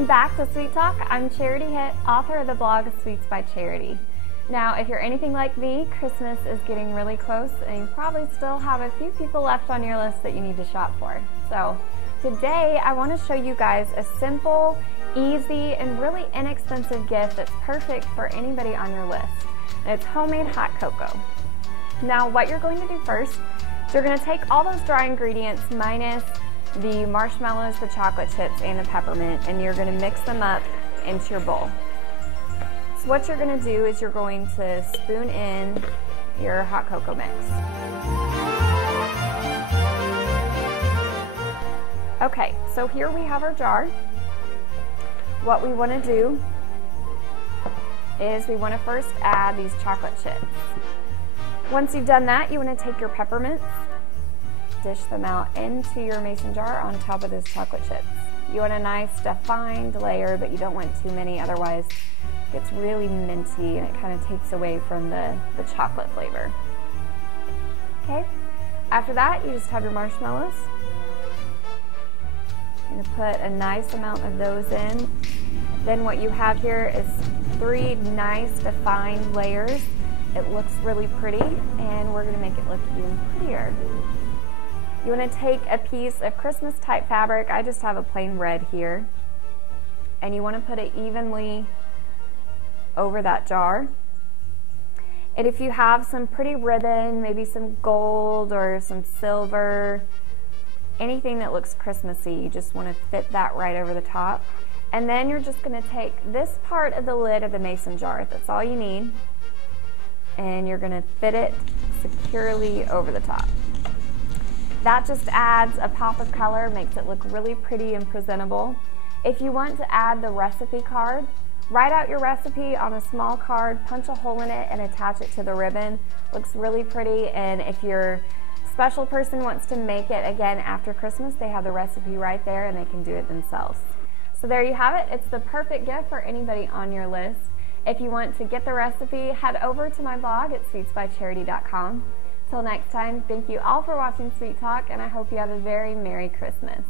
Welcome back to Sweet Talk. I'm Charity Hitt, author of the blog Sweets by Charity. Now, if you're anything like me, Christmas is getting really close and you probably still have a few people left on your list that you need to shop for. So today I want to show you guys a simple, easy, and really inexpensive gift that's perfect for anybody on your list. And it's homemade hot cocoa. Now, what you're going to do first is you're going to take all those dry ingredients minus the marshmallows, the chocolate chips, and the peppermint, and you're going to mix them up into your bowl. So what you're going to do is you're going to spoon in your hot cocoa mix. Okay, so here we have our jar. What we want to do is we want to first add these chocolate chips. Once you've done that, you want to take your peppermints, dish them out into your mason jar on top of those chocolate chips. You want a nice defined layer, but you don't want too many, otherwise it gets really minty and it kind of takes away from the chocolate flavor. Okay, after that you just have your marshmallows. You're going to put a nice amount of those in. Then what you have here is 3 nice defined layers. It looks really pretty, and we're going to make it look even prettier. You want to take a piece of Christmas type fabric, I just have a plain red here, and you want to put it evenly over that jar. And if you have some pretty ribbon, maybe some gold or some silver, anything that looks Christmassy, you just want to fit that right over the top. And then you're just going to take this part of the lid of the mason jar, that's all you need, and you're going to fit it securely over the top. That just adds a pop of color, makes it look really pretty and presentable. If you want to add the recipe card, write out your recipe on a small card, punch a hole in it, and attach it to the ribbon. Looks really pretty, and if your special person wants to make it again after Christmas, they have the recipe right there and they can do it themselves. So there you have it. It's the perfect gift for anybody on your list. If you want to get the recipe, head over to my blog at sweetsbycharity.com. Till next time, thank you all for watching Sweet Talk, and I hope you have a very Merry Christmas.